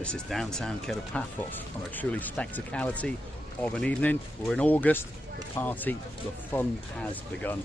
This is downtown Paphos on a truly spectacality of an evening. We're in August, the party, the fun has begun.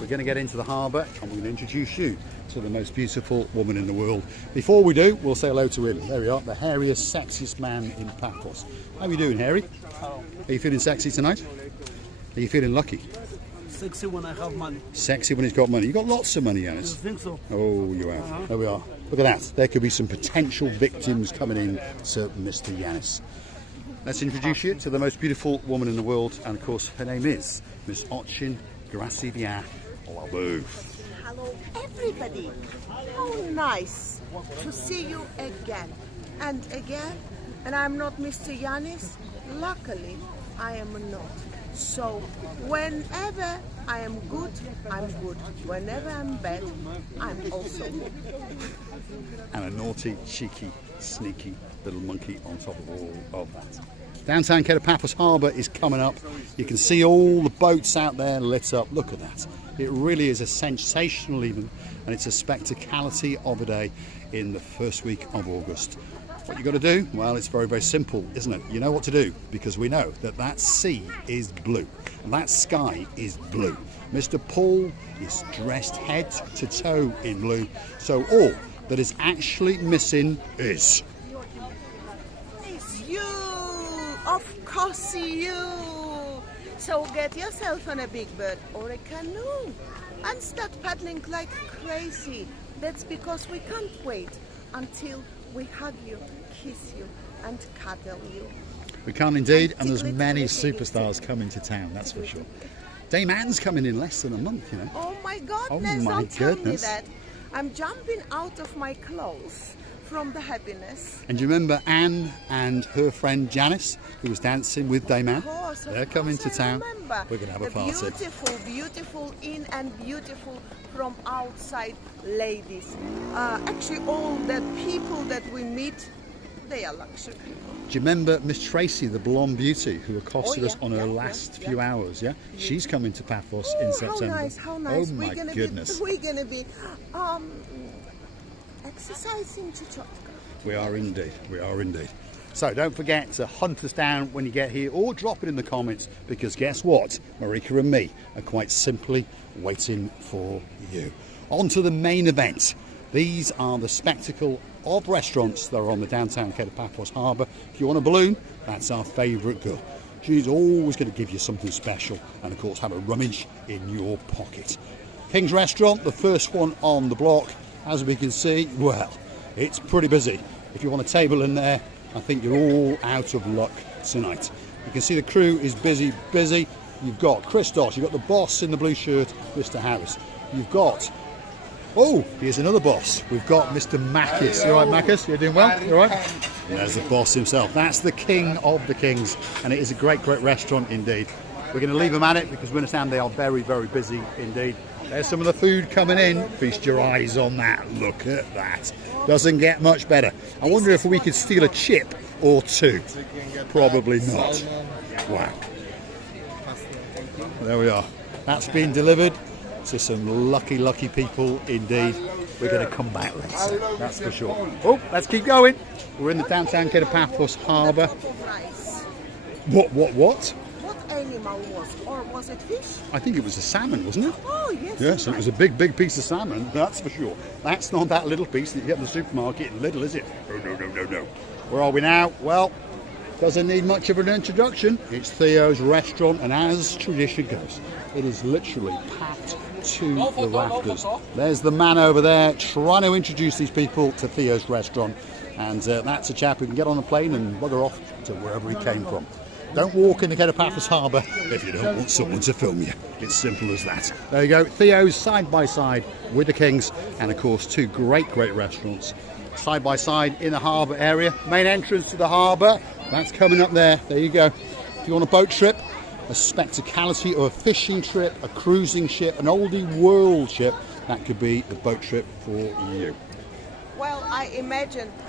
We're going to get into the harbour and we're going to introduce you to the most beautiful woman in the world. Before we do, we'll say hello to him. There we are, the hairiest, sexiest man in Paphos. How are you doing, Harry? Hello. Are you feeling sexy tonight? Are you feeling lucky? Sexy when I have money. Sexy when he's got money. You got lots of money, Yanis. You think so? Oh, you have. There we are. Look at that. There could be some potential victims coming in to Mr. Yanis. Let's introduce you to the most beautiful woman in the world, and of course her name is Miss Ochin Gracidia Labu. Hello everybody, how nice to see you again and again. And I'm not Mr. Yanis, luckily I am not. So whenever I am good, I'm good. Whenever I'm bad, I'm also good. And a naughty, cheeky, sneaky little monkey on top of all of that. Downtown Paphos Harbour is coming up. You can see all the boats out there lit up. Look at that. It really is a sensational evening, and it's a spectacality of a day in the first week of August. What you got to do? Well, it's very, very simple, isn't it? You know what to do, because we know that that sea is blue and that sky is blue. Mr. Paul is dressed head to toe in blue, so all that is actually missing is... It's you! Of course you! So get yourself on a big bird or a canoe and start paddling like crazy. That's because we can't wait until we hug you, kiss you and cuddle you. We can indeed, and there's many superstars coming to town, that's for sure. Dame Anne's coming in less than a month, you know. Oh my goodness, oh my don't tell me goodness. that. I'm jumping out of my clothes from the happiness. And do you remember Anne and her friend Janice, who was dancing with Dame Anne? Of course, they're coming to town. Remember. We're going to have a the party. Beautiful, beautiful in and beautiful from outside ladies. Actually, all the people that we meet, they are luxury. Do you remember Miss Tracy, the blonde beauty, who accosted us on her last few hours? Yeah, she's coming to Paphos in September. How nice! How nice! Oh my goodness! We're gonna be exercising to We are indeed. We are indeed. So don't forget to hunt us down when you get here, or drop it in the comments, because guess what? Marika and me are quite simply waiting for you. On to the main event. These are the spectacle of restaurants that are on the downtown Paphos Harbour. If you want a balloon, that's our favourite girl. She's always going to give you something special, and of course have a rummage in your pocket. King's Restaurant, the first one on the block. As we can see, well, it's pretty busy. If you want a table in there, I think you're all out of luck tonight. You can see the crew is busy. You've got Christos, you've got the boss in the blue shirt, Mr. Harris. You've got, oh, here's another boss. We've got Mr. Makis. You all right, Makis? You're doing well? You all right? There's the boss himself. That's the king of the kings, and it is a great, great restaurant indeed. We're going to leave them at it because we understand they are very, very busy indeed. There's some of the food coming in. Feast your eyes on that. Look at that. Doesn't get much better. I wonder if we could steal a chip or two. Probably not. Wow. There we are. That's been delivered to some lucky, lucky people indeed. We're going to come back later. That's for sure. Oh, let's keep going. We're in the downtown Paphos Harbour. What? What animal was, or was it fish? I think it was a salmon, wasn't it? Oh, yes. Yes, it was a big, big piece of salmon, that's for sure. That's not that little piece that you get in the supermarket, little, is it? No. Where are we now? Well, doesn't need much of an introduction. It's Theos Restaurant, and as tradition goes, it is literally packed to the rafters. There's the man over there trying to introduce these people to Theos Restaurant, and that's a chap who can get on a plane and bugger off to wherever he came from. Don't walk in the Paphos Harbour if you don't want someone to film you. It's simple as that. There you go, Theos side by side with the Kings, and of course two great, great restaurants side by side in the harbour area. Main entrance to the harbour, that's coming up there. There you go. If you want a boat trip, a spectacality or a fishing trip, a cruising ship, an oldie world ship, that could be the boat trip for you. Well,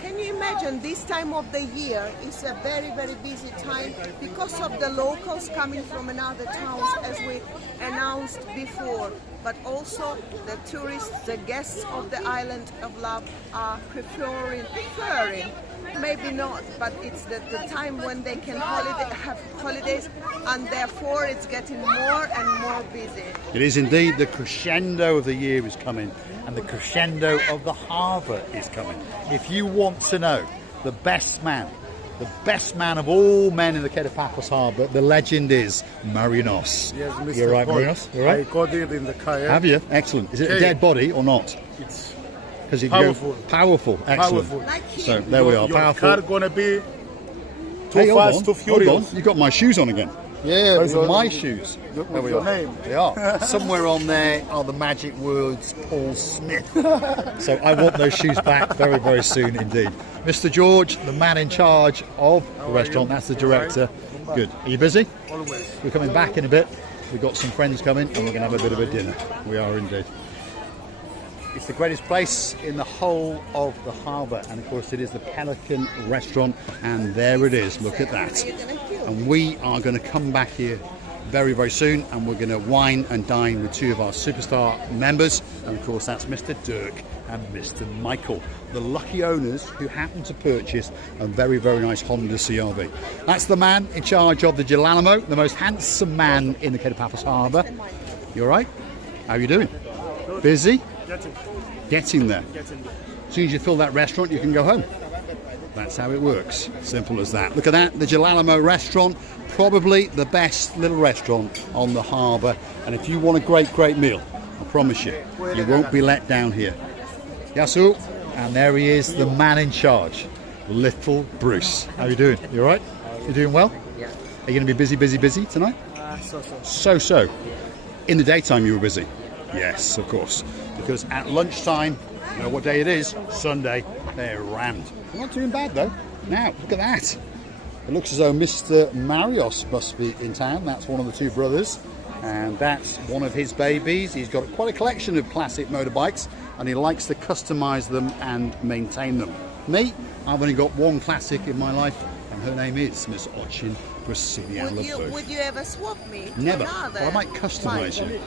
can you imagine this time of the year is a very, very busy time because of the locals coming from another towns, as we announced before, but also the tourists, the guests of the island of love are preferring maybe not, but it's the time when they can have holidays, and therefore it's getting more and more busy. It is indeed. The crescendo of the year is coming, and the crescendo of the harbour is coming. If you want to know the best man of all men in the Kato Paphos Harbour, the legend is Marinos. Yes, Mr. You're right, Paul. Marinos? You're right? I caught it in the kayak. Have you? Excellent. Is it a Okay. dead body or not? It's Because it powerful. Powerful. Excellent. Powerful. Like him. So there we are. Your Powerful. car gonna be too Hey, hold fast, on, too hold furious. on. You got my shoes on again. Yeah, Those are because- my shoes. Look There with we your are. name. They are. Somewhere on there are the magic words Paul Smith. So I want those shoes back very, very soon indeed. Mr. George, the man in charge of the restaurant, that's the director. Good. Are you busy? Always. We're coming back in a bit. We've got some friends coming and we're going to have a bit of a dinner. We are indeed. It's the greatest place in the whole of the harbour, and of course it is the Pelican Restaurant, and there it is. Look at that. And we are going to come back here very, very soon, and we're going to wine and dine with two of our superstar members, and of course that's Mr. Dirk and Mr. Michael, the lucky owners who happen to purchase a very, very nice Honda CRV. That's the man in charge of the Gelalamo, the most handsome man in the Kato Paphos Harbour. You all right? How are you doing? Busy? Getting there. As soon as you fill that restaurant, you can go home. That's how it works. Simple as that. Look at that, the Gelalamo restaurant, probably the best little restaurant on the harbour. And if you want a great, great meal, I promise you, you won't be let down here. Yasu, and there he is, the man in charge, Little Bruce. How you doing? You all right? You doing well? Yeah. Are you going to be busy tonight? So. In the daytime you were busy? Yes, of course. Because at lunchtime, you know what day it is? Sunday, they're rammed. They're not doing bad though. Now, look at that. It looks as though Mr. Marios must be in town. That's one of the two brothers. And that's one of his babies. He's got quite a collection of classic motorbikes and he likes to customise them and maintain them. Me, I've only got one classic in my life and her name is Miss Ochin Brasilia. Would you ever swap me? To Never. Another? But I might customise you.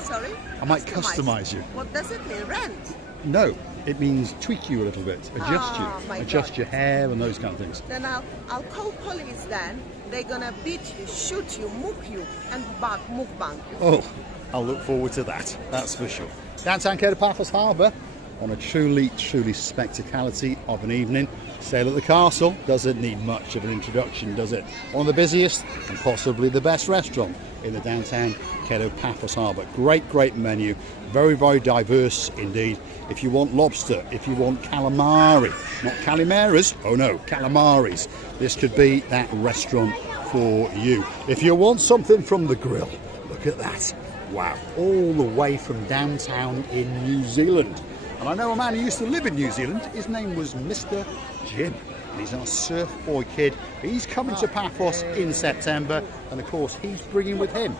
Sorry? I might customise you. What does it mean? Rent? No, it means tweak you a little bit, adjust my you, adjust God. your hair and those kind of things. Then I'll call police then. They're gonna beat you, shoot you, mook you, and mukbang you. Oh, I'll look forward to that, that's for sure. Downtown Kato Paphos Harbour on a truly, truly spectacality of an evening. Sail at the Castle doesn't need much of an introduction, does it? One of the busiest and possibly the best restaurant in the downtown Kato Paphos Harbour. Great, great menu, very, very diverse indeed. If you want lobster, if you want calamari, not calimaras, oh no, calamaris, this could be that restaurant for you. If you want something from the grill, look at that. Wow, all the way from downtown in New Zealand. And I know a man who used to live in New Zealand. His name was Mr. Jim. And he's our surf boy kid. He's coming to Paphos in September. And of course, he's bringing with him,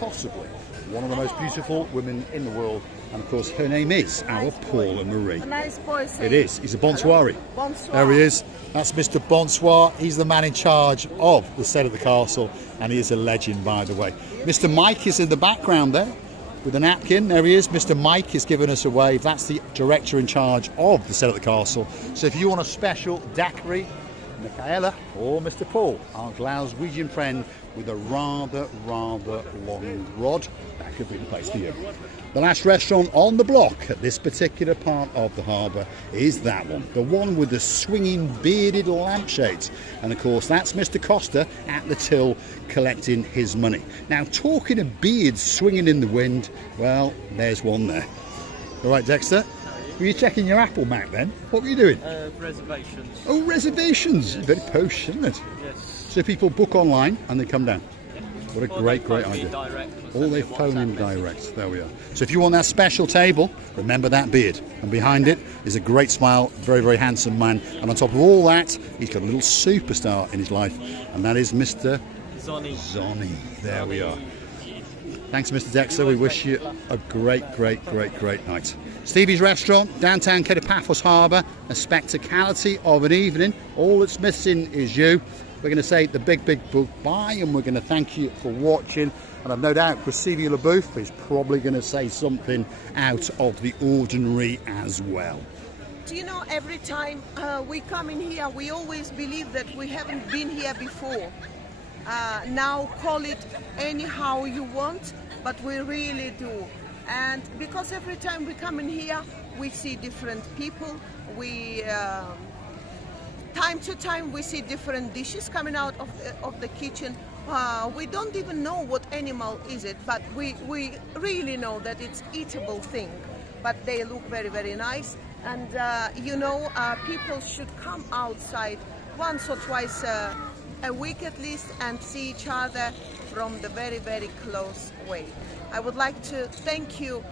possibly, one of the most beautiful women in the world. And of course, her name is our Paul and Marie. A nice boy. It is. He's a bonsoir. Bonsoir. There he is. That's Mr. Bonsoir. He's the man in charge of the set of the castle. And he is a legend, by the way. Mr. Mike is in the background there with a napkin. There he is. Mr. Mike is giving us a wave. That's the director in charge of the set of the castle. So if you want a special daiquiri, Michaela or Mr. Paul, our Glaswegian friend with a rather long rod, that could be the place for you. The last restaurant on the block at this particular part of the harbour is that one, the one with the swinging bearded lampshades. And of course that's Mr. Costa at the till collecting his money. Now, talking of beards swinging in the wind, well, there's one there. All right, Dexter, were you checking your Apple map then? What were you doing? Reservations. Oh, reservations. Very posh, isn't it? Yes. So people book online and they come down. What a Or great they phone me idea. direct or Or send they me a phone in WhatsApp message. direct. There we are. So if you want that special table, remember that beard. And behind it is a great smile, very, very handsome man. And on top of all that, he's got a little superstar in his life. And that is Mr. Zonny. There we are. Thanks, Mr. Dexter. We wish you a great night. Stevie's Restaurant, downtown Kato Paphos Harbour, a spectacality of an evening. All that's missing is you. We're going to say the big goodbye, and we're going to thank you for watching. And I've no doubt Cressida LaBouffe is probably going to say something out of the ordinary as well. But you know, every time we come in here, we always believe that we haven't been here before. Now call it anyhow you want, but we really do. And because every time we come in here, we see different people. We time to time we see different dishes coming out of the kitchen. We don't even know what animal is it, but we really know that it's eatable thing. But they look very, very nice. And you know, people should come outside once or twice a week at least and see each other from the very, very close way. I would like to thank you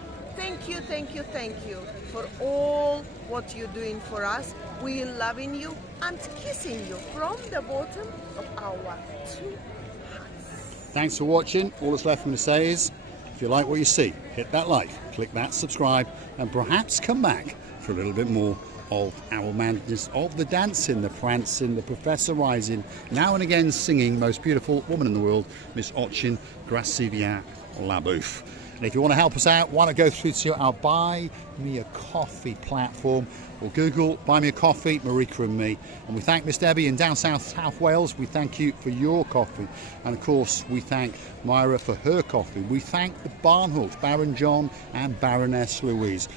for all what you're doing for us. We're loving you and kissing you from the bottom of our two hearts. Thanks for watching. All that's left for me to say is, if you like what you see, hit that like, click that subscribe, and perhaps come back for a little bit more of our madness, of the dancing, the prancing, the professorising, now and again singing most beautiful woman in the world, Miss Ochin Gracivia Labouf. And if you want to help us out, why not go through to our Buy Me a Coffee platform, or Google Buy Me a Coffee, Marika and me. And we thank Miss Debbie in down South Wales. We thank you for your coffee. And of course, we thank Myra for her coffee. We thank the Barnhooks, Baron John and Baroness Louise.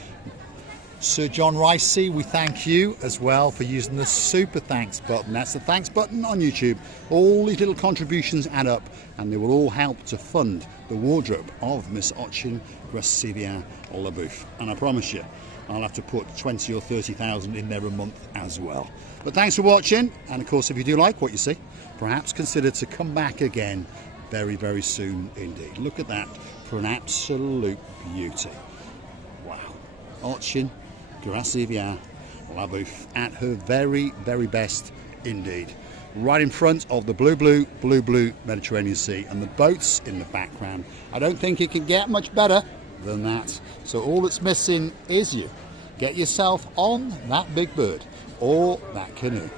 Sir John Ricey, we thank you as well for using the super thanks button. That's the thanks button on YouTube. All these little contributions add up and they will all help to fund the wardrobe of Miss Ochin Gracivia Labouf. And I promise you, I'll have to put 20 or 30,000 in there a month as well. But thanks for watching. And of course, if you do like what you see, perhaps consider to come back again very, very soon indeed. Look at that for an absolute beauty. Wow. Ochin Gracivia Labouf at her very, very best indeed. Right in front of the blue Mediterranean Sea and the boats in the background. I don't think it can get much better than that. So all that's missing is you. Get yourself on that big bird or that canoe.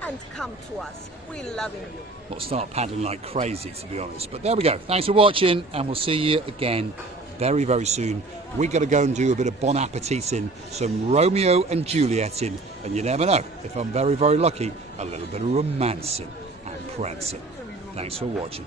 And come to us. We're loving you. We'll start paddling like crazy, to be honest. But there we go. Thanks for watching, and we'll see you again very, very soon. We got to go and do a bit of bon appetiting, some Romeo and Julieting, and you never know, if I'm very, very lucky, a little bit of romancing and prancing. Thanks for watching.